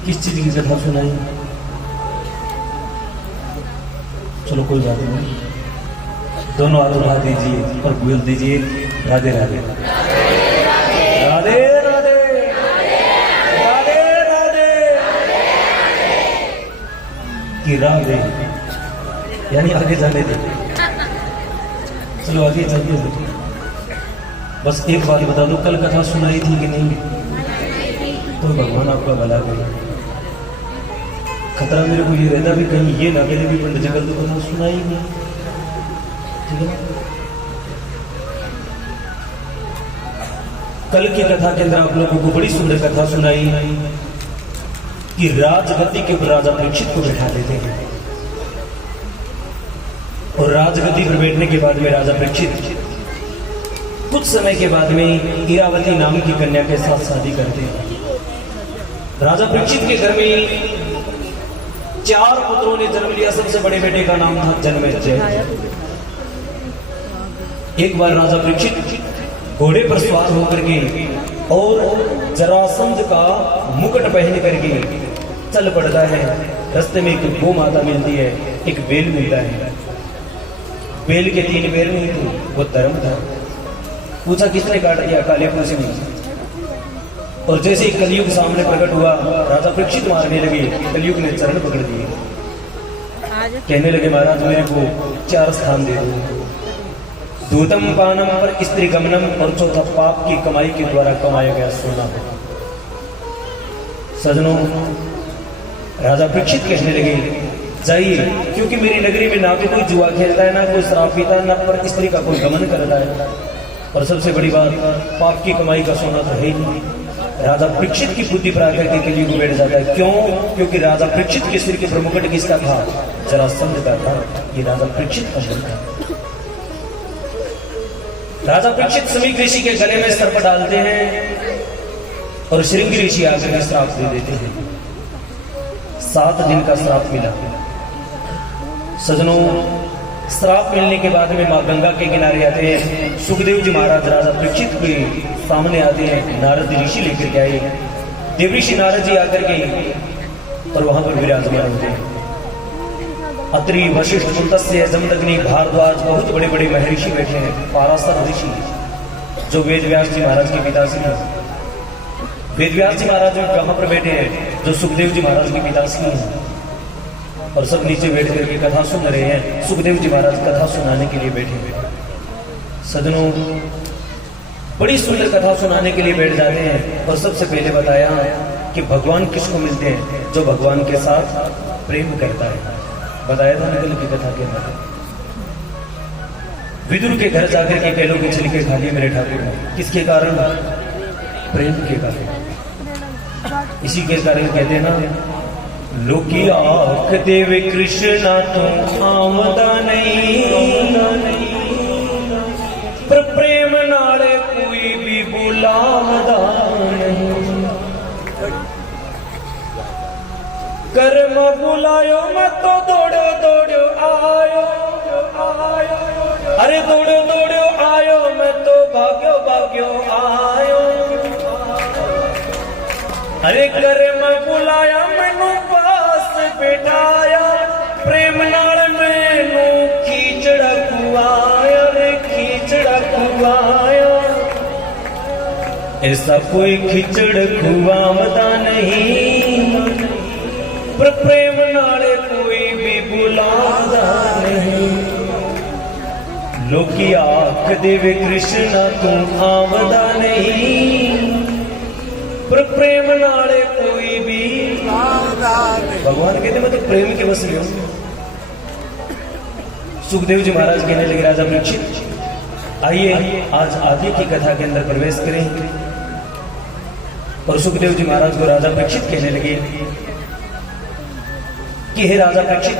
किस चीज की कथा सुनाई? चलो कोई बात नहीं, दोनों हाथ उठा दीजिए और बोल दीजिए राधे राधे राधे राधे राधे राधे की राधे, यानी आगे जाने दे। चलो आगे चलिए। बस एक बात बता दो, कल कथा सुनाई थी कि नहीं? तो भगवान आपका भला करे। खतरा मेरे को ये रहता भी कहीं ये ना कहे भी पंडित जी कल तो कथा सुनाई नहीं। ठीक है, कल की कथा के अंदर आप लोगों को बड़ी सुंदर कथा सुनाई कि राजगद्दी के ऊपर राजा परीक्षित को बैठा देते हैं और राजगद्दी पर बैठने के बाद में राजा परीक्षित कुछ समय के बाद में इरावती नाम की कन्या के साथ शादी करते हैं। राजा परीक्षित के घर में 4 पुत्रों ने जन्म लिया। सबसे बड़े बेटे का नाम था जन्मेजय। एक बार राजा परीक्षित घोड़े पर सवार होकर के और जरासंध का मुकुट पहन करके चल पड़ता है। रास्ते में एक गौ माता मिलती है, एक बेल मिलता है। बेल के 3 बेल नहीं थे, वो धर्म था। पूछा किसने काट दिया? काले पूछे में। और जैसे ही कलयुग सामने प्रकट हुआ, राजा परीक्षित मारने लगे। कलयुग ने चरण पकड़ दिए, कहने लगे महाराज मेरे को 4 स्थान दे दो। दूतम पानम पर स्त्री गमनम, और चौथा पाप की कमाई के द्वारा कमाया गया सोना। सजनों, राजा परीक्षित कहने लगे जाइए, क्योंकि मेरी नगरी में ना तो कोई जुआ खेलता है, ना कोई शराब पीता है, ना पर स्त्री का कोई गमन करता है, और सबसे बड़ी बात पाप की कमाई का सोना तो है ही नहीं। राजा परीक्षित की बुद्धि पर आकर के कलयुग बैठ जाता है। क्यों? क्योंकि राजा परीक्षित के सिर के पर मुकुट किसका था? जरासंध का था। ये राजा परीक्षित का मुकुट था। राजा परीक्षित समीक ऋषि के गले में सर्प डालते हैं और श्रृंगी ऋषि आकर के श्राप दे देते हैं। 7 दिन का श्राप मिला। सजनों, श्राप मिलने के बाद में मां गंगा के किनारे आते हैं। सुखदेव जी महाराज राजा परीक्षित के सामने आते हैं। नारद ऋषि लेकर के आए। देव ऋषि नारद जी आकर के और वहां पर विराजमान होते हैं। अत्रि, वशिष्ठ, कुंतस्य, जमदग्नि, भारद्वाज, बहुत बड़े बड़े महर्षि बैठे हैं। पाराशर ऋषि जो वेद व्यास जी महाराज के पिताश्री हैं। वेद व्यास जी महाराज कहां पर बैठे हैं? जो सुखदेव जी महाराज के पिताश्री हैं। और सब नीचे बैठ करके कथा सुन रहे हैं। सुखदेव जी महाराज कथा सुनाने के लिए बैठे हुए। सजनों, बड़ी सुंदर कथा सुनाने के लिए बैठ जाते हैं। और सबसे पहले बताया कि भगवान किसको मिलते हैं? जो भगवान के साथ प्रेम करता है। बताया था कल की कथा के अंदर। विदुर के घर जाकर के कह लो कि चल के खा लिए मेरे ठाकुर। किसके कारण? प्रेम के कारण। इसी के कारण कहते हैं ना, लोकी आख देवे कृष्णा तू आमदा नहीं, पर प्रेम नाले कोई भी बुलावदा नहीं। कर्म बुलायो मैं तो दौड़ो दौड़ो आयो आयो, अरे दौड़ो दौड़ो आयो मैं तो भाग्यो भाग्यो आयो। अरे कर्म बुलाया मैनू बिठाया, प्रेम नाल मैनू खींचड़ा खुआया रे खींचड़ा खुआया। ऐसा कोई खींचड़ खुआवदा नहीं, पर प्रेम नाले कोई भी बुलादा नहीं। लोकी आख देवे कृष्णा तू आवदा नहीं, पर प्रेम नाले कोई भी। भगवान कहते मैं तो प्रेम के बस में हूं। सुखदेव जी महाराज कहने लगे राजा परीक्षित आइए आज आगे की कथा के अंदर प्रवेश करें। और सुखदेव जी महाराज को राजा परीक्षित कहने लगे कि हे राजा परीक्षित,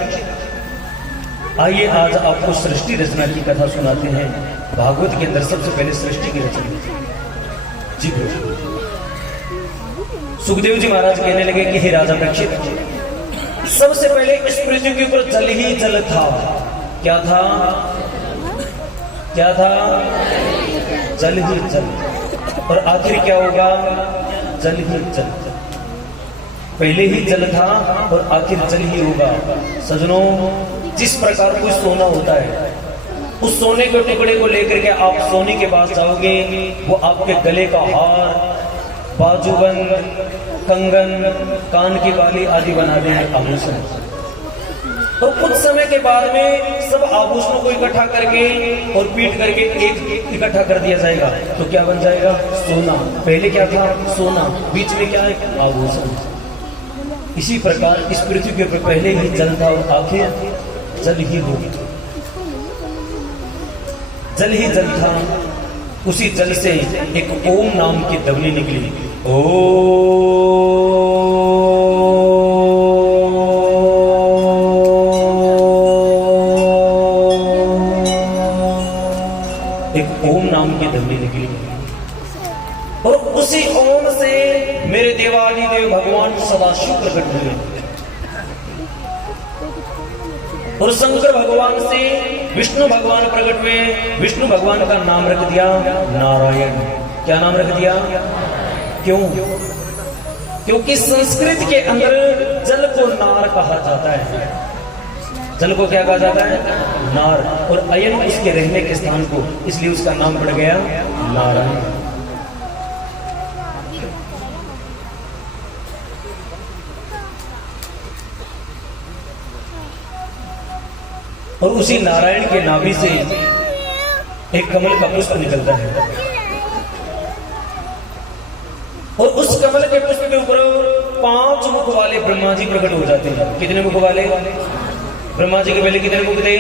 आइए आज आपको सृष्टि रचना की कथा सुनाते हैं। भागवत के अंदर सबसे पहले सृष्टि की रचना। जी सुखदेव जी महाराज कहने लगे कि हे राजा परीक्षित, सबसे पहले इस पृथ्वी के ऊपर जल ही जल था। क्या था? क्या था? जल ही जल। और आखिर क्या होगा? जल ही जल, पहले ही जल था और आखिर जल ही होगा। सजनों, जिस प्रकार कोई सोना होता है, उस सोने के टुकड़े को लेकर के आप सोने के पास जाओगे, वो आपके गले का हार, बाजूबंद, कंगन, कान की बाली आदि बना देंगे आभूषण। और कुछ समय के बाद में सब आभूषणों को इकट्ठा करके और पीट करके एक इकट्ठा कर दिया जाएगा, तो क्या बन जाएगा? सोना। पहले क्या था? सोना। बीच में क्या है? आभूषण। इसी प्रकार इस पृथ्वी के ऊपर पहले ही जल था और आखिर जल ही होगा। जल ही जल था, उसी जल से एक ओम नाम की ध्वनि निकली। एक ओम नाम की ध्वनि निकली और उसी ओम से मेरे देवादिदेव भगवान सदाशिव प्रकट हुए और शंकर भगवान से विष्णु भगवान प्रकट हुए। विष्णु भगवान का नाम रख दिया नारायण। क्या नाम रख दिया? क्यों? क्योंकि संस्कृत के अंदर जल को नार कहा जाता है। जल को क्या कहा जाता है? नार। और अयन उसके रहने के स्थान को, इसलिए उसका नाम पड़ गया नारायण। और उसी नारायण के नाभि से एक कमल का पुष्प निकलता है और उस कमल के पुष्प के ऊपर 5 मुख वाले ब्रह्मा जी प्रकट हो जाते हैं। कितने मुख वाले? ब्रह्मा जी के पहले कितने मुख थे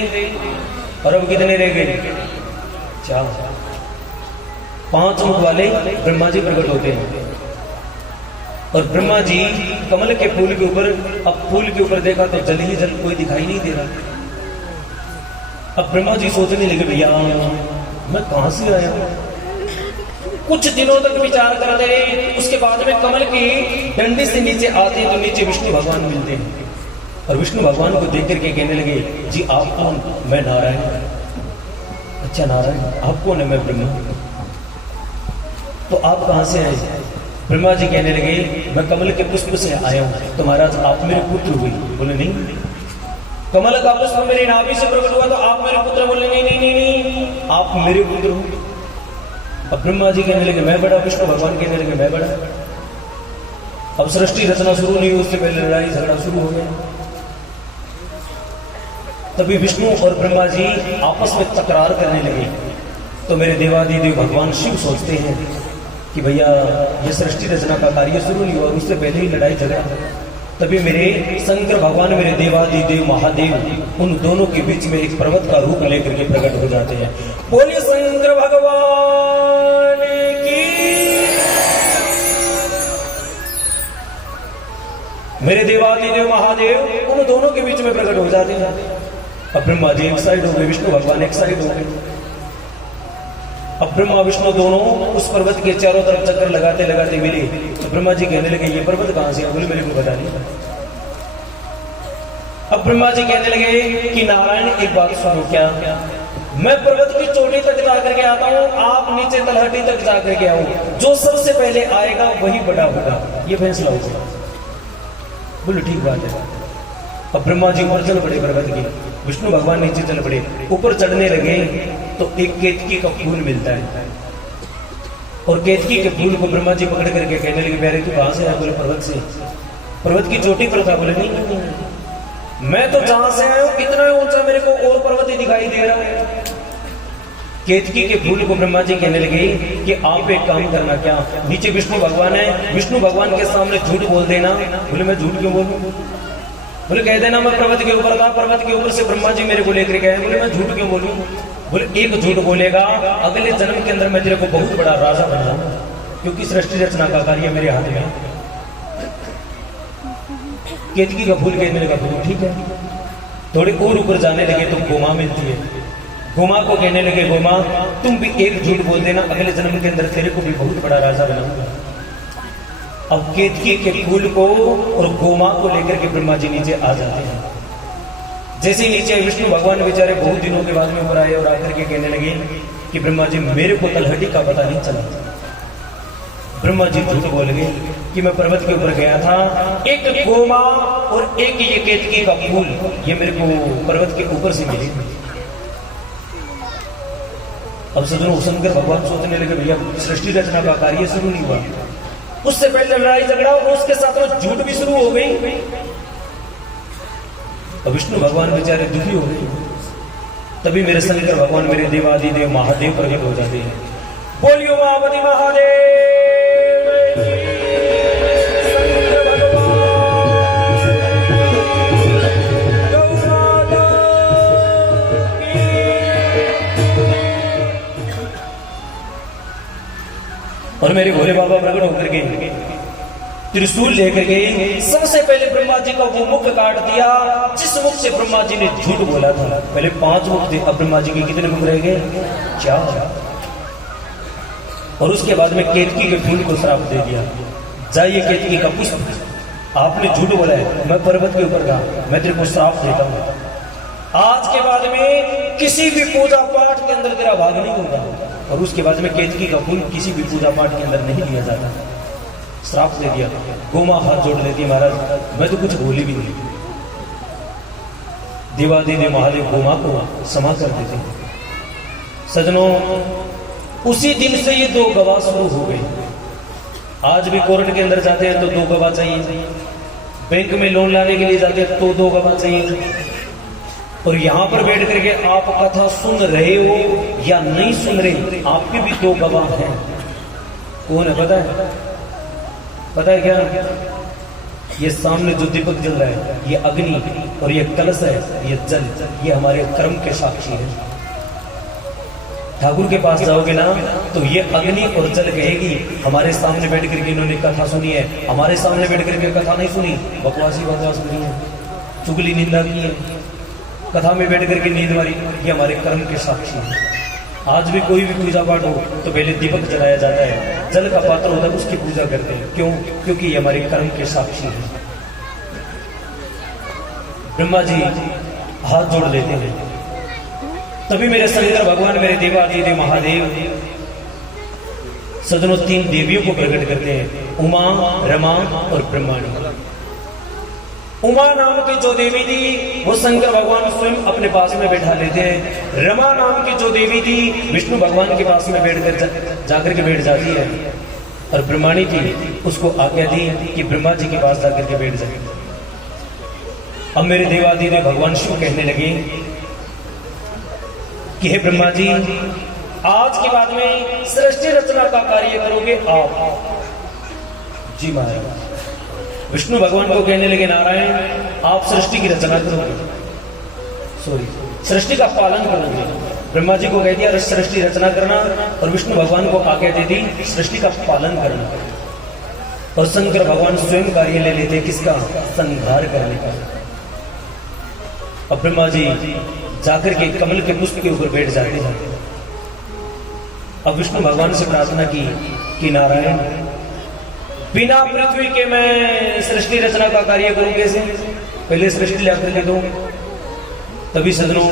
और अब कितने रह गए? 4। 5 मुख वाले ब्रह्मा जी प्रकट होते हैं और ब्रह्मा जी कमल के फूल के ऊपर, अब फूल के ऊपर देखा तो जल ही जल, कोई दिखाई नहीं दे रहा। अब ब्रह्मा जी सोचने लगे, भैया मैं कहां से आया? कुछ दिनों तक विचार करते रहे। उसके बाद में कमल की डंडी से नीचे आते तो नीचे विष्णु भगवान मिलते हैं और विष्णु भगवान को देख करके कहने लगे, जी आप कौन? मैं नारायण। अच्छा नारायण, आप कौन है? मैं ब्रह्मा। तो आप कहां से आए? ब्रह्मा जी कहने लगे, मैं कमल के पुष्प से आया हूं। तो महाराज आप मेरे पुत्र हुए? बोले नहीं, कमल का पुष्प मेरी नाभि से प्रकट हुआ तो आप मेरे पुत्र? बोले नहीं नहीं नहीं नहीं, आप मेरे पुत्र हो। अब ब्रह्मा जी कहने लगे मैं बड़ा, विष्णु भगवान कहने लगे मैं बड़ा। अब सृष्टि रचना शुरू नहीं हुई, उससे पहले लड़ाई झगड़ा शुरू हो गया। तभी विष्णु और ब्रह्मा जी आपस में तकरार करने लगे। तो मेरे देवादिदेव भगवान शिव सोचते हैं कि भैया ये सृष्टि रचना का कार्य शुरू नहीं हुआ, उससे पहले ही लड़ाई झगड़ा। तभी मेरे शंकर भगवान, मेरे देवादिदेव महादेव, उन दोनों के बीच में एक पर्वत का रूप लेकर के प्रकट हो जाते हैं। बोलिए शंकर भगवान की। मेरे देवादिदेव महादेव उन दोनों के बीच में प्रकट हो जाते हैं। अब ब्रह्मा जी एक साइड हो गए, विष्णु भगवान एक साइड हो गए। अब ब्रह्मा विष्णु दोनों उस पर्वत के चारों तरफ चक्कर लगाते लगाते मिले। तो ब्रह्मा जी कहने लगे ये पर्वत कहां से? बोले मेरे को पता नहीं। अब ब्रह्मा जी कहने लगे कि नारायण एक बात सुनो, क्या? मैं पर्वत की चोटी तक जाकर के आता हूं, आप नीचे तलहटी तक जाकर के आओ, जो सबसे पहले आएगा वही बड़ा होगा, ये फैसला होगा। बोलो ठीक बात है। अब ब्रह्मा जी ऊपर चल पड़े पर्वत की, विष्णु भगवान नीचे चल पड़े। ऊपर चढ़ने लगे तो एक केतकी का फूल मिलता है और केतकी के फूल को ब्रह्मा जी पकड़ करके कहने लगे प्यारे तू कहां से आया? बोले पर्वत से। पर्वत की चोटी पर था? बोले नहीं, मैं तो जहां से आया हूं इतना ऊंचा मेरे को और पर्वत ही दिखाई दे रहा है। केतकी के फूल को ब्रह्मा जी कहने लगे कि आप एक काम करना, क्या? नीचे विष्णु भगवान है, विष्णु भगवान के सामने झूठ बोल देना। बोले मैं झूठ क्यों बोलूं? बोले कह देना मैं पर्वत के ऊपर था, पर्वत के ऊपर से ब्रह्मा जी मेरे को लेकर गए। बोले मैं झूठ क्यों बोलूं? बोले एक झूठ बोलेगा अगले जन्म के अंदर मैं तेरे को बहुत बड़ा राजा बनाऊंगा, क्योंकि सृष्टि रचना का कार्य मेरे हाथ में। केतकी का फूल कहने लगा ठीक है। थोड़े और ऊपर जाने लगे तो गोमा मिलती है। गोमा को कहने लगे गोमा तुम भी एक झूठ बोल देना, अगले जन्म के अंदर तेरे को भी बहुत बड़ा राजा बनाऊंगा। अब केतकी के फूल को और गोमा को लेकर के ब्रह्मा जी नीचे आ जाते हैं। जैसे ही नीचे विष्णु भगवान बेचारे बहुत दिनों के बाद में ऊपर आए और आकर के कहने लगे कि ब्रह्मा जी मेरे को तलहटी का पता नहीं चला। ब्रह्मा जी झूठ बोल गए कि मैं पर्वत के ऊपर गया था, एक गोमा और एक ये केतकी का फूल ये मेरे को पर्वत के ऊपर से मिले। अब सदनों शंकर भगवान सोचने लगे भैया सृष्टि रचना का कार्य शुरू नहीं हुआ, उससे पहले लड़ाई झगड़ा और उसके साथ में झूठ भी शुरू हो गई। अब विष्णु भगवान बेचारे दुखी हो गए। तभी मेरे शंकर भगवान मेरे देवादिदेव महादेव प्रकट हो जाते हैं। बोलियो महावती महादेव। और मेरे भोले बाबा प्रकट होकर के त्रिशूल लेकर के सबसे पहले ब्रह्मा जी का वो मुख काट दिया जिस मुख से ब्रह्मा जी ने झूठ बोला था। पहले 5 मुख थे, अब ब्रह्मा जी के कितने मुख रह गए? 4। और उसके बाद में केतकी के फूल को श्राप दे दिया, जाइए केतकी का पुष्प, आपने झूठ बोला है, मैं पर्वत के ऊपर था, मैं तेरे को श्राप देता हूं, आज के बाद में किसी भी पूजा पाठ के अंदर तेरा भाग नहीं होगा। और उसके बाद में केतकी का फूल किसी भी पूजा पाठ के अंदर नहीं लिया जाता। श्राप दे दिया। गोमा हाथ जोड़ लेती है, महाराज मैं तो कुछ बोली भी नहीं। देवादिदेव महादेव गोमा को क्षमा कर देते हैं। सजनों, उसी दिन से ये 2 गवाह शुरू हो गए। आज भी कोर्ट के अंदर जाते हैं तो 2 गवाह चाहिए, बैंक में लोन लाने के लिए जाते हैं तो 2 गवाह चाहिए। और यहां पर बैठ करके आप कथा सुन रहे हो या नहीं सुन रहे, आपके भी 2 गवाह हैं। कौन है पता है? पता है क्या? ये सामने जो दीपक जल रहा है ये अग्नि और ये कलश है, ये जल, ये हमारे कर्म के साक्षी है। ठाकुर के पास जाओगे ना तो ये अग्नि और जल कहेगी हमारे सामने बैठ करके इन्होंने कथा सुनी है, हमारे सामने बैठ करके कथा नहीं सुनी, बकवासी बकवास सुनी है, चुगली निंदा की है, कथा में बैठ करके नींद मारी, ये हमारे कर्म के साक्षी है। आज भी कोई भी पूजा पाठ हो तो पहले दीपक जलाया जाता है, जल का पात्र होता है उसकी पूजा करते हैं। क्यों? क्योंकि ये हमारे कर्म के साक्षी है। ब्रह्मा जी हाथ जोड़ लेते हैं। तभी मेरे शंकर भगवान मेरे देवादिदेव महादेव सजनों 3 देवियों को प्रकट करते हैं, उमा, रमा और ब्रह्माणी। उमा नाम की जो देवी थी वो शंकर भगवान स्वयं अपने पास में बैठा लेते हैं। रमा नाम की जो देवी थी विष्णु भगवान के पास में बैठकर जाकर के बैठ जाती है। और ब्रह्माणी थी उसको आज्ञा दी कि ब्रह्मा जी के पास जाकर के बैठ जाए। अब मेरे देवादिदेव भगवान शिव कहने लगे कि हे ब्रह्मा जी, आज के बाद में सृष्टि रचना का कार्य करोगे आप। जी महाराज। विष्णु भगवान को कहने लगे नारायण आप सृष्टि की रचना करोगे, सृष्टि का पालन करोगे। ब्रह्मा जी को कह दिया सृष्टि रचना करना और विष्णु भगवान को आज्ञा दे दी सृष्टि का पालन करना। और शंकर भगवान स्वयं कार्य ले लेते किसका? संहार करने का। अब ब्रह्मा जी जाकर के कमल के पुष्प के ऊपर बैठ जाते हैं। अब विष्णु भगवान से प्रार्थना की कि नारायण बिना पृथ्वी के मैं सृष्टि रचना का कार्य करूं कैसे? पहले सृष्टि ला करके दो। तभी सदनों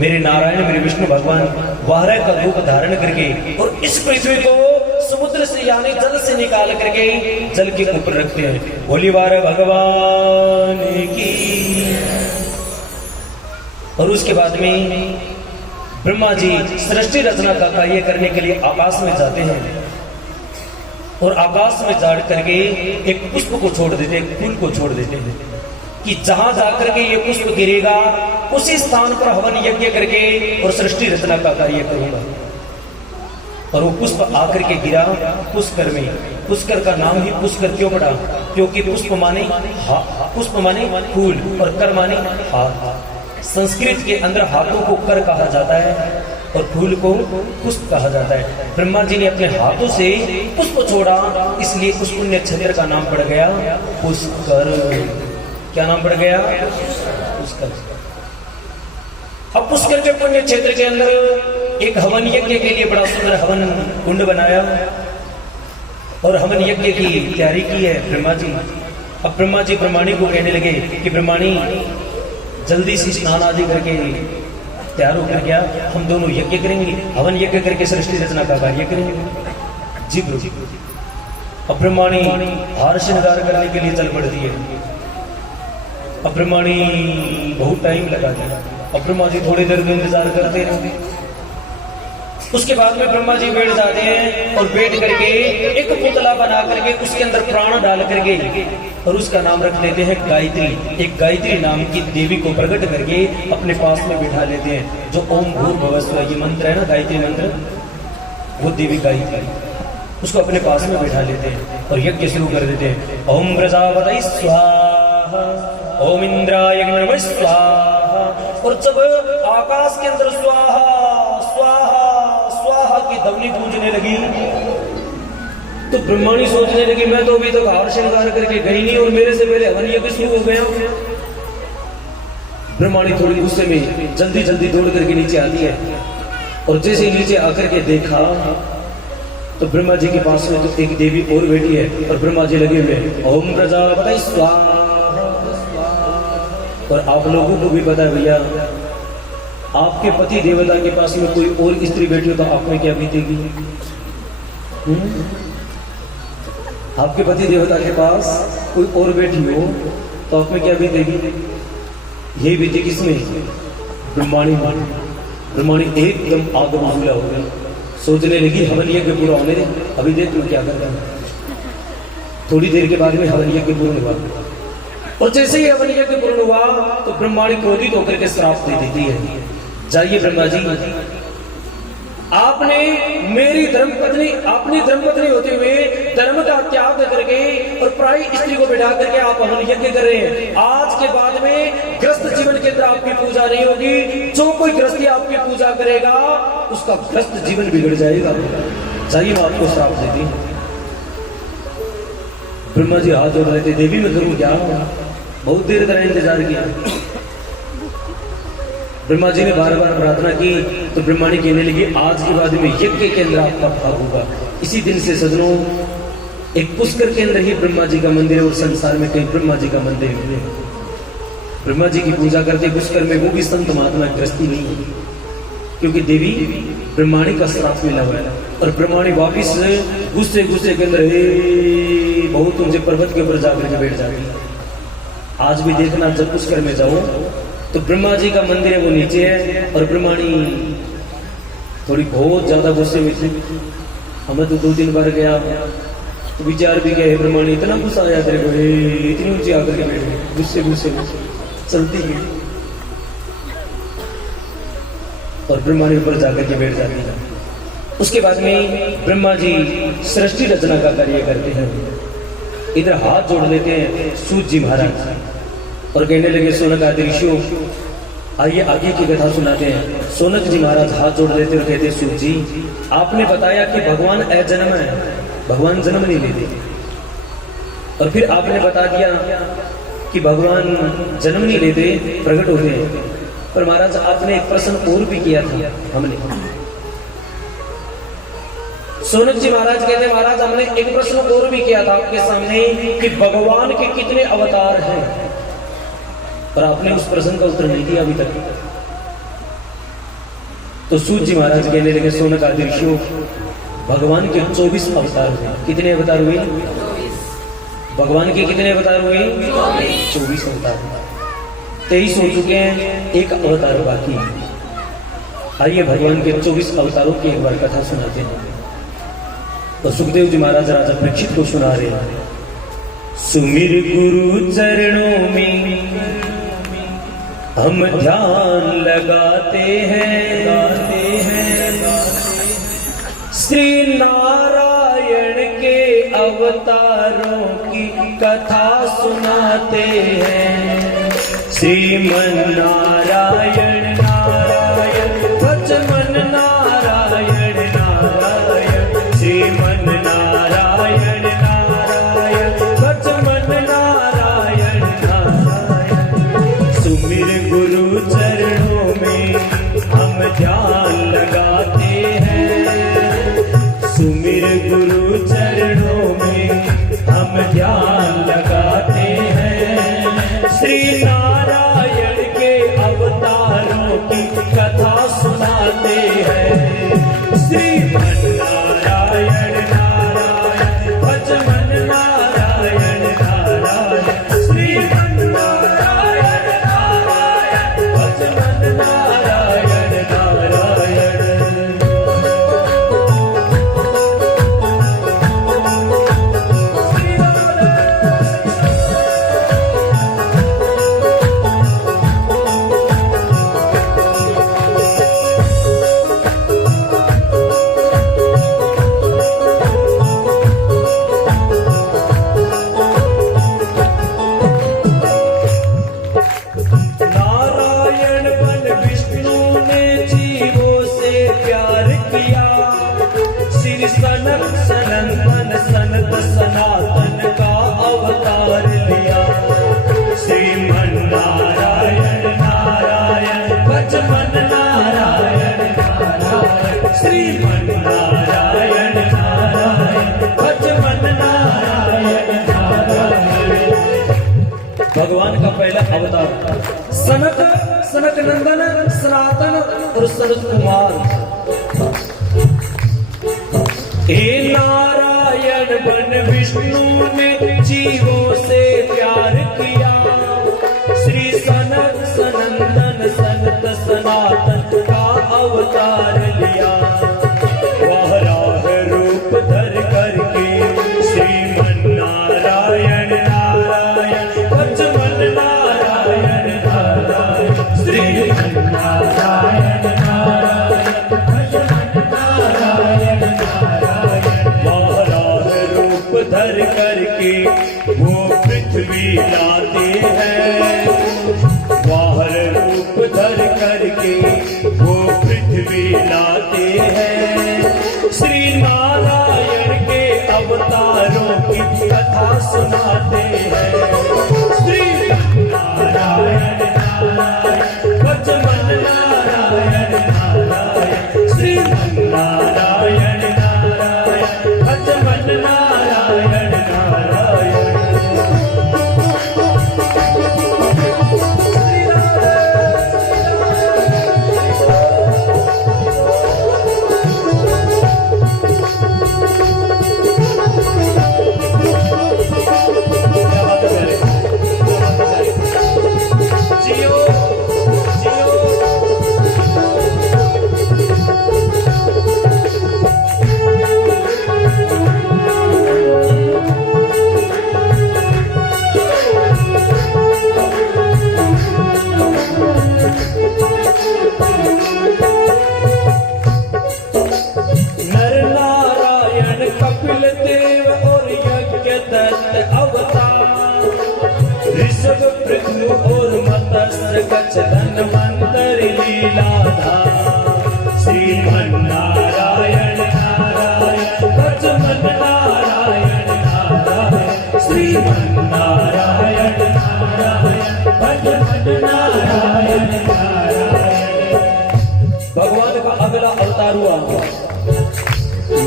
मेरे नारायण मेरे विष्णु भगवान वाहरा का रूप धारण करके और इस पृथ्वी को समुद्र से यानी जल से निकाल करके जल के ऊपर रखते हैं। बोली वाहरा भगवान की। और उसके बाद में ब्रह्मा जी सृष्टि रचना का कार्य करने के लिए आकाश में जाते हैं और आकाश में जा करके एक पुष्प को छोड़ देते हैं, एक फूल को छोड़ देते हैं कि जहां जाकर के ये पुष्प गिरेगा उसी स्थान पर हवन यज्ञ करके और सृष्टि रचना का कार्य करूंगा। और वो पुष्प आकर के गिरा पुष्कर में। पुष्कर का नाम ही पुष्कर क्यों पड़ा? क्योंकि पुष्प माने पुष्प माने फूल और कर माने हाथ। संस्कृत के अंदर हाथों को कर कहा जाता है और फूल को पुष्प कहा जाता है। ब्रह्मा जी ने अपने हाथों से पुष्प छोड़ा, इसलिए उस पुण्य क्षेत्र का नाम पड़ गया पुष्कर। क्या नाम पड़ गया? पुष्कर। अब पुष्कर के पुण्य क्षेत्र के अंदर एक हवन यज्ञ के लिए बड़ा सुंदर हवन कुंड बनाया और हवन यज्ञ की तैयारी की है ब्रह्मा जी। अब ब्रह्मा जी ब्रह्माणी को कहने लगे कि ब्रह्माणी जल्दी से स्नान आदि करके तैयार होकर गया, हम दोनों यज्ञ करेंगे, हवन यज्ञ करके सृष्टि रचना का कार्य करेंगे। जी प्रभु। अब ब्रह्माणी हार श्रृंगार करने के लिए चल पड़ती है। अब ब्रह्माणी बहुत टाइम लगा दिया। अब ब्रह्मा जी थोड़ी देर में इंतजार करते रहे। उसके बाद में ब्रह्मा जी बैठ जाते हैं और बैठ करके एक पुतला बना करके उसके अंदर प्राण डाल करके और उसका नाम रख लेते हैं गायत्री। एक गायत्री नाम की देवी को प्रकट करके अपने पास में बिठा लेते हैं। जो ओम भूर्भुवः स्वः ये मंत्र है ना, गायत्री मंत्र, वो देवी गायत्री, उसको अपने पास में बिठा लेते हैं और यज्ञ शुरू कर देते हैं। ओम प्रजापतये स्वाहा, ओम इंद्राय नमः स्वाहा। और जब आकाश के अंदर स्वाहा स्वाहा स्वाहा की ध्वनि गूंजने लगी तो ब्रह्माणी सोचने लगी मैं तो अभी तक हार श्रृंगार करके गई नहीं और मेरे से पहले हवन यज्ञ शुरू हो गया। ब्रह्माणी थोड़ी गुस्से में जल्दी जल्दी दौड़ करके नीचे आती है और जैसे ही नीचे आकर के देखा तो ब्रह्मा जी के पास में तो एक देवी और बैठी है और ब्रह्मा जी लगे हुए ओम प्रजापतये स्वाहा। और आप लोगों को भी पता है भैया, आपके पति देवता के पास में कोई और स्त्री बैठी हो तो आप में क्या बीतेगी? आपके पति देवता के पास कोई और बैठी हो तो आप में क्या बीतेगी? ये बीते किसमें? ब्रह्माणी। ब्रह्माणी एकदम आग बबूला हो गई। सोचने लगी हवन यज्ञ पूरा होने दे, अभी देख तू क्या कर रहा है। थोड़ी देर के बाद में हवन यज्ञ पूर्ण हुआ और जैसे ही हवन यज्ञ पूर्ण हुआ तो ब्रह्माणी क्रोधित होकर के श्राप दे देती है, जाइए ब्रह्मा जी, आपने मेरी धर्मपत्नी, अपनी धर्मपत्नी होते हुए धर्म का त्याग करके और प्राय स्त्री को बिठा करके आप हवन यज्ञ कर रहे हैं। आज के बाद में ग्रस्त जीवन के अंदर आपकी पूजा नहीं होगी। जो कोई गृहस्थी आपकी पूजा करेगा उसका ग्रस्त जीवन बिगड़ जाएगा। जाइए मैं आपको श्राप देती हूं। ब्रह्मा जी हाथ जोड़ रहे थे, देवी मैं करूं क्या? बहुत देर तक इंतजार किया। ब्रह्मा जी ने बार बार प्रार्थना की तो ब्रह्माणी कहने लगी आज के बाद में यज्ञ के अंदर आपका भाग होगा। इसी दिन से सजनों एक पुष्कर के अंदर ही ब्रह्मा जी का मंदिर है और संसार में कहीं ब्रह्मा जी का मंदिर नहीं है। ब्रह्मा जी की पूजा करते पुष्कर में, वो भी संत महात्मा गृहस्थी नहीं है, क्योंकि देवी ब्रह्माणी का श्राप मिला हुआ है। और ब्रह्माणी वापिस गुस्से गुस्से के अंदर बहुत ऊंचे पर्वत के ऊपर जाकर के बैठ जाती है। आज भी देखना जब पुष्कर में जाओ तो ब्रह्मा जी का मंदिर है वो नीचे है और ब्रह्माणी थोड़ी बहुत ज्यादा गुस्से में थी। हमें तो 2-3 बार गया तो विचार भी गया ब्रह्माणी इतना गुस्सा आया तेरे को, इतनी ऊंची आकर के बैठ गई, गुस्से गुस्से चलती गई और ब्रह्माणी ऊपर जाकर के बैठ जाती है। उसके बाद में ब्रह्मा जी सृष्टि रचना का कार्य करते हैं। इधर हाथ जोड़ लेते हैं सूत जी महाराज और कहने लगे सोनक आदि ऋषियों आइए आगे की कथा सुनाते हैं। सोनक जी महाराज हाथ जोड़ लेते और कहते सूत जी आपने बताया कि भगवान अजन्म है, भगवान जन्म नहीं लेते, और फिर आपने बता दिया कि भगवान जन्म नहीं लेते, प्रकट होते हैं। पर महाराज आपने एक प्रश्न और भी किया था हमने। सोनक जी महाराज कहते हैं महाराज हमने एक प्रश्न और भी किया था आपके सामने कि भगवान के कितने अवतार हैं, पर आपने उस प्रश्न का उत्तर नहीं दिया अभी तक। तो सूत जी महाराज कहने लगे सोनक आदि ऋषियों भगवान के 24 अवतार हुए। कितने अवतार हुए? भगवान के कितने अवतार हुए? 24 अवतार। 23 हो चुके हैं, एक अवतार बाकी है। आइए भगवान के 24 अवतारों की एक बार कथा सुनाते हैं। तो सुखदेव जी महाराज राजा परीक्षित को सुना रहे हैं। सुमिर गुरु चरणों में हम ध्यान लगाते हैं, श्री नारायण के अवतारों की कथा सुनाते हैं। श्रीमन नारायण नारायण भजमन नारायण नारायण, श्रीमन नारायण नारायण भजमन नारायण नारायण। सुमिर गुरु चरणों में हम ध्यान लगाते हैं, सुमिर गुरु चरणों में हम ध्यान लगाते हैं। श्री नारायण के अवतारों की कथा सुनाते हैं। श्रीमन नारायण नारायण भजमन भगवान का पहला अवतार सनक नंदन सनातन और सनत कुमार। हे नारायण बन विष्णु ने जीवों से प्यार किया, श्री सनत सनंदन सनत सनातन का अवतार लिया। वह राह रूप धर करके श्रीमन नारायण नारायण पचमन नारायण नारायण श्रीमन नारायण नारायण पचमन नारायण नारायण। वह राह रूप धर करके वो पृथ्वी लाते हैं, वाहर रूप धर करके वो पृथ्वी लाते हैं। श्री नारायण के अवतारों की कथा सुनाते हैं। श्री नारायण नारायण पचमन नारायण नारायण श्री नारायण नारायण पचमन नारायण नारायण। ऋषभ पृथु और मत्स्य कच्छ धन्वंतरि लीलाधार। श्रीमन नारायण नारायण पचमन नारायण नारायण श्रीमन नारायण नारायण पचमन नारायण नारायण। भगवान का अगला अवतार हुआ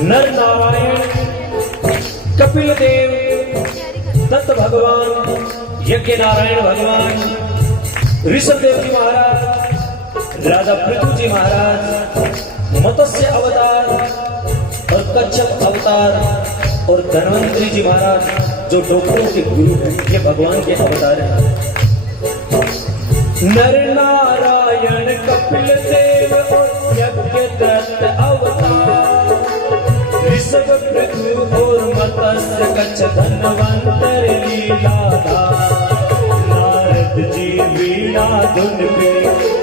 नर नारायण कपिल देव दत्त भगवान, यज्ञ नारायण भगवान, ऋषभ देव जी महाराज, राजा पृथु जी महाराज, मत्स्य अवतार और कच्छप अवतार और धन्वंतरि जी महाराज जो डॉक्टरों के गुरु हैं, ये भगवान के अवतार हैं। नर नारायण कपिल देव और यज्ञ दत्त अवतार, ऋषभ पृथु और मत्स्य कच्छ धन्वंतरि लीलाधार। नारद जी वीणा धुन पे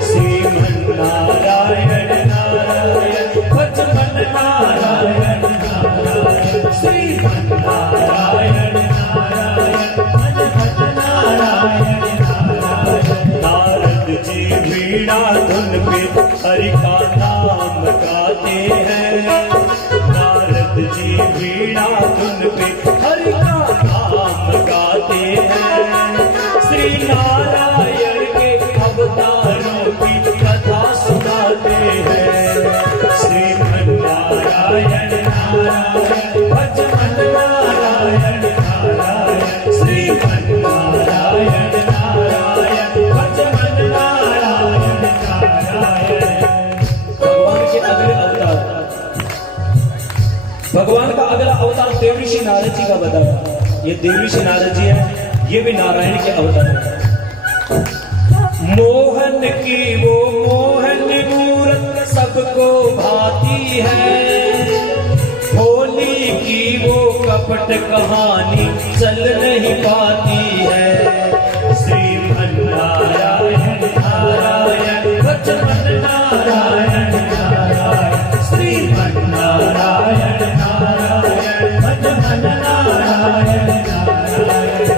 श्रीमन नारायण नारायण पचमन नारायण नारायण श्रीमन नारायण नारायण पचमन नारायण नारायण। नारद जी वीणा धुन पे हरि का नाम गाते हैं, नारद जी वीणा धुन पे हरि का नाम गाते हैं। श्री नारायण के अवतारों की कथा सुनाते हैं। श्रीमन नारायण नारायण पचमन नारायण नारायण श्रीमन नारायण नारायण पचमन नारायण नारायण। भगवान के अगले अवतार, भगवान का अगला अवतार देवऋषि नारद जी का बताया। ये देवऋषि नारद जी है, ये भी नारायण के अवतार है। मोहन की वो मोहन मूरत सबको भाती है, होली की वो कपट कहानी चल नहीं पाती है। श्रीमन नारायण नारायण पचमन नारायण नारायण श्रीमन नारायण नारायण पचमन नारायण नारायण।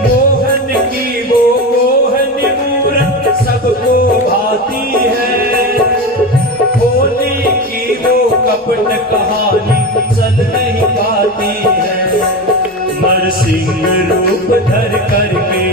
मोहन की वो मोहन मूरत सबको भाती है, होली की वो कपट कहानी चल नहीं पाती है। नरसिंह रूप धर करके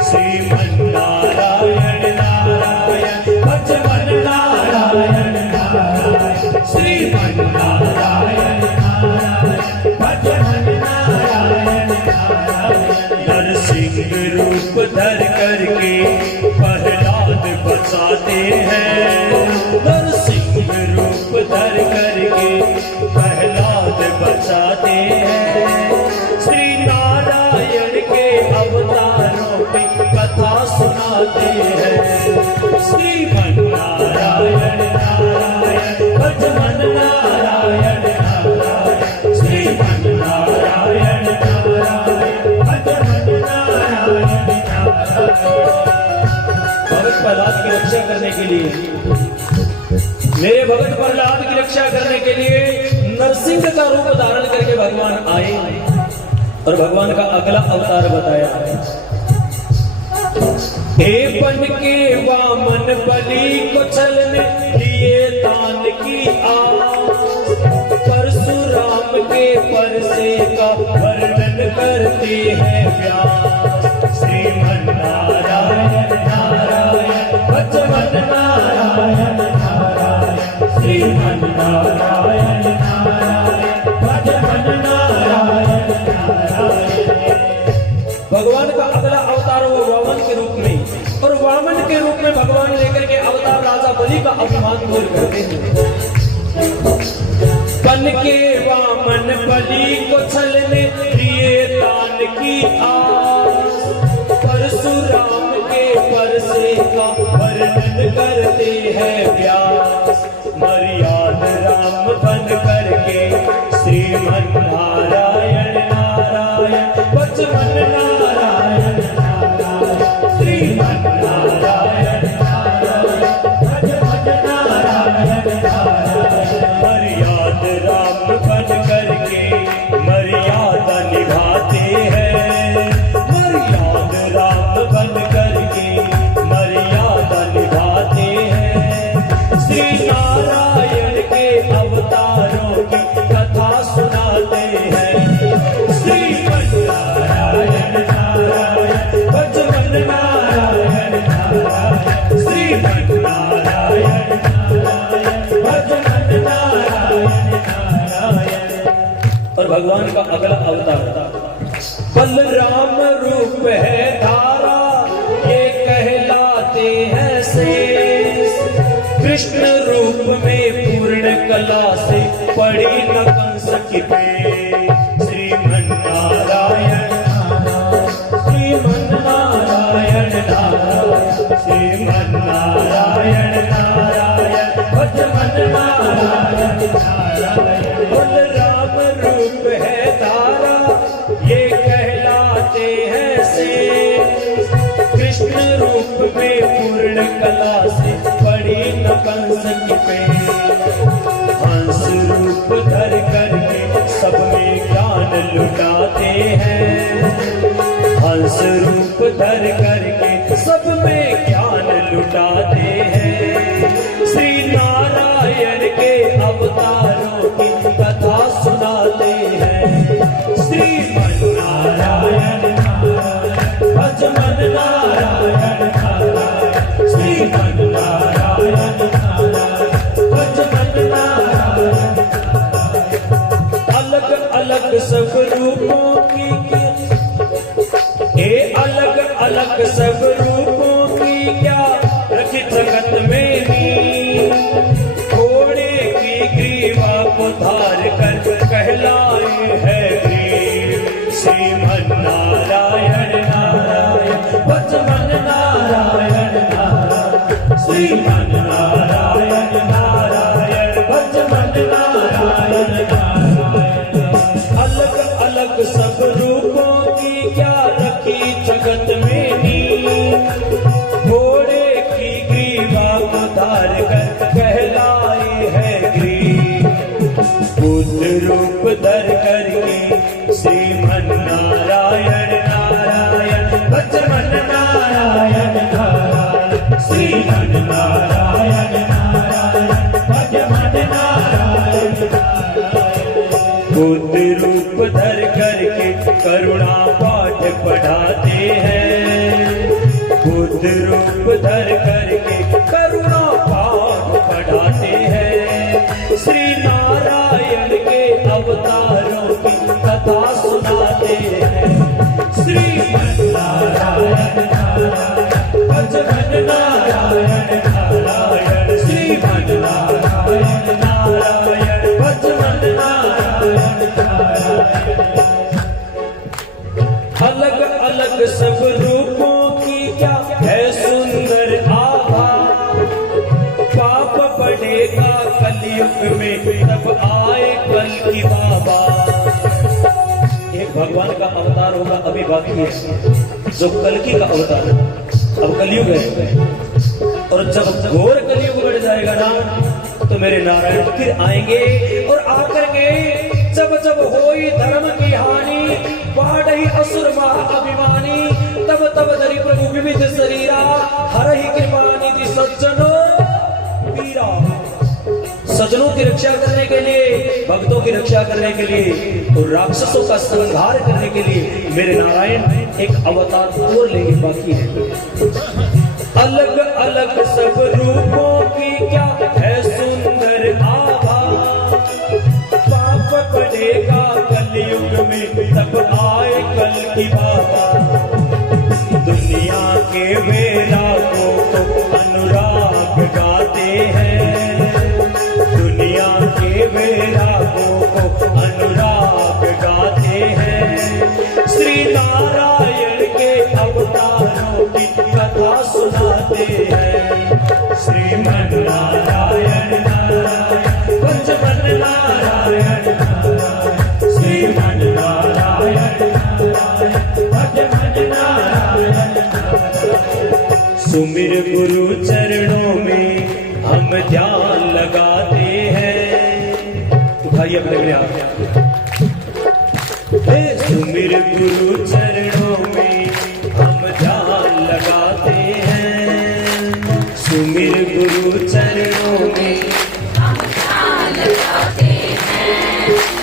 श्रीमन नारायण नारायण पचमन नारायण नारायण श्रीमन नारायण नारायण पचमन नारायण नारायण। नरसिंह रूप धर करके प्रहलाद बचाते हैं। नरसिंह रूप धर करके प्रहलाद बचाते हैं। श्री नारायण के अवतारों की कथा सुनाते हैं। श्रीमन नारायण नारायण भजमन नारायण नारायण। श्रीमन नारायण नारायण भजमन नारायण नारायण। भगत प्रहलाद की रक्षा करने के लिए, मेरे भगत प्रहलाद की रक्षा करने के लिए नरसिंह का रूप धारण करके भगवान आए और भगवान का अगला अवतार बताया। हे बन के वामन बलि को छलने लिए दान की आस, परशुराम के परसे का वर्णन करते हैं व्यास। श्रीमन नारायण नारायण भजमन नारायण नारायण। श्रीमन नारायण नारायण भजमन नारायण नारायण। भगवान का अगला अवतार वो वामन के रूप में, और वामन के रूप में भगवान लेकर के अवतार राजा बलि का अभिमान दूर करते हैं। बन के वामन बलि को छलने लिए दान की आस, परशुराम के परसे का वर्णन करते हैं व्यास। मर्याद राम बन करके श्रीमन नारायण नारायण भजमन नारायण नारायण। श्रीमन नारायण नारायण भजमन नारायण नारायण। मर्याद राम बन करके मर्यादा निभाते हैं। मर्याद राम बन करके मर्यादा निभाते हैं। श्री नारायण के अवतारों की कथा सुनाते हैं। श्रीमन नारायण नारायण भजमन नारायण नारायण। श्रीमन नारायण नारायण भजमन नारायण नारायण। और भगवान का अगला अवतार बलराम रूप है धारा, ये कहलाते हैं शेष। कृष्ण रूप में पूर्ण कला से पड़ी न कंस की पेश। श्रीमन नारायण नारायण श्रीमन नारायण नारायण। श्रीमन नारायण नारायण भजमन नारायण नारायण। बलराम रूप है धारा, ये कहलाते हैं शेष। कृष्ण रूप में पूर्ण कला से पड़ी न कंस की पेश। हंस रूप धर करके सब में ज्ञान लुटाते हैं। हंस रूप धर करके सब में ज्ञान लुटाते हैं। श्री नारायण के अवतारों की कथा सुनाते हैं। श्रीमन नारायण नारायण भजमन नारायण नारायण। श्रीमन नारायण नारायण भजमन नारायण नारायण। अलग अलग सब रूपों की, ये अलग अलग सब रूपों की क्या रखी जगत में नी। घोड़े की ग्रीवा को धार कर कहलाए है ग्रीव। श्रीमन नारायण नारायण भजमन नारायण नारायण। श्रीमन नारायण नारायण भजमन नारायण नारायण। अलग अलग सब रूपों की क्या रखी जगत में नी। घोड़े की ग्रीवा को धार कर कहलाए है ग्रीव। बुद्ध रूप धर करके श्रीमन नारायण नारायण भजमन नारायण नारायण। श्रीमन नारायण नारायण भजमन नारायण नारायण। बुद्ध रूप धर करके करुणा पाठ पढ़ाते हैं। बुद्ध रूप धर करके करुणा पाठ पढ़ाते हैं। श्री नारायण के अवतारों की कथा सुनाते हैं। श्रीमन नारायण भजन नारायण नारायण श्रीमन नारायण नारायण भजन नारायण नारायण। अलग अलग सब रूपों की क्या है सुंदर आभा, पाप पड़ेगा कलयुग में तब आए कल की बाबा। एक भगवान का अवतार होगा अभी बाकी है, जो कलकी का अवतार, अब कलयुग है। और जब घोर कलयुग बढ़ जाएगा ना तो मेरे नारायण फिर आएंगे और आकर के जब जब होई धर्म की हानि, बाढ़ी असुर महाअभिमानी, तब तब धरि प्रभु विविध शरीरा, हर ही कृपा निधि सज्जनों पीरा। सज्जनों की रक्षा करने के लिए, भक्तों की रक्षा करने के लिए और राक्षसों का संहार करने के लिए मेरे नारायण एक अवतार और लेके बाकी है। अलग अलग सब रूपों की क्या है सुंदर आभा, पाप पड़ेगा कलयुग में तब आए कल की बाबा। दुनिया के वेलागों को अनुराग गाते हैं, दुनिया के वेलागों को अनुराग गाते हैं, श्री नारायण के अवतारों की कथा सुनाते हैं। श्रीमन नारायण नारायण भजन नारायण नारायण श्रीमन नारायण नारायण भजन नारायण नारायण। सुमिर गुरु चरणों में हम ध्यान लगाते हैं। उठाइए अपने हाथ। सुमिर गुरु चरणों में हम ध्यान लगाते हैं, सुमिर गुरु चरणों में हम ध्यान लगाते हैं,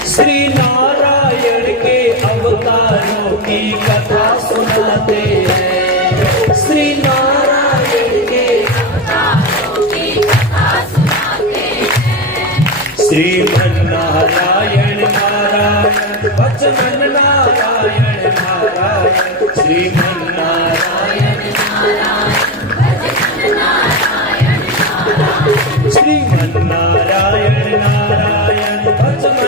श्री नारायण के अवतारों की कथा सुनाते हैं, श्री नारायण के अवतारों की कथा सुनाते हैं। श्रीमन नारायण नारायण भजन नारायण नारायण श्रीमन नारायण नारायण भजन नारायण नारायण श्रीमन नारायण नारायण भजन नारायण नारायण श्रीमन नारायण नारायण भजन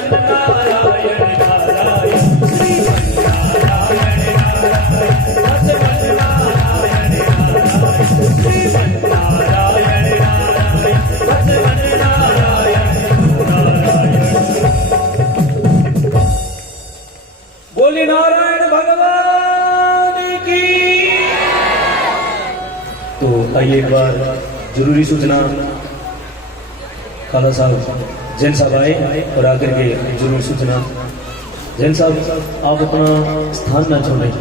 नारायण नारायण श्रीमन नारायण नारायण भजन नारायण नारायण। बोले नारायण भगवान की। तो आइए एक बार जरूरी सूचना, खाला साहब जैन साहब आए और आकर के जरूरी सूचना। जैन साहब आप अपना स्थान ना छोड़ें।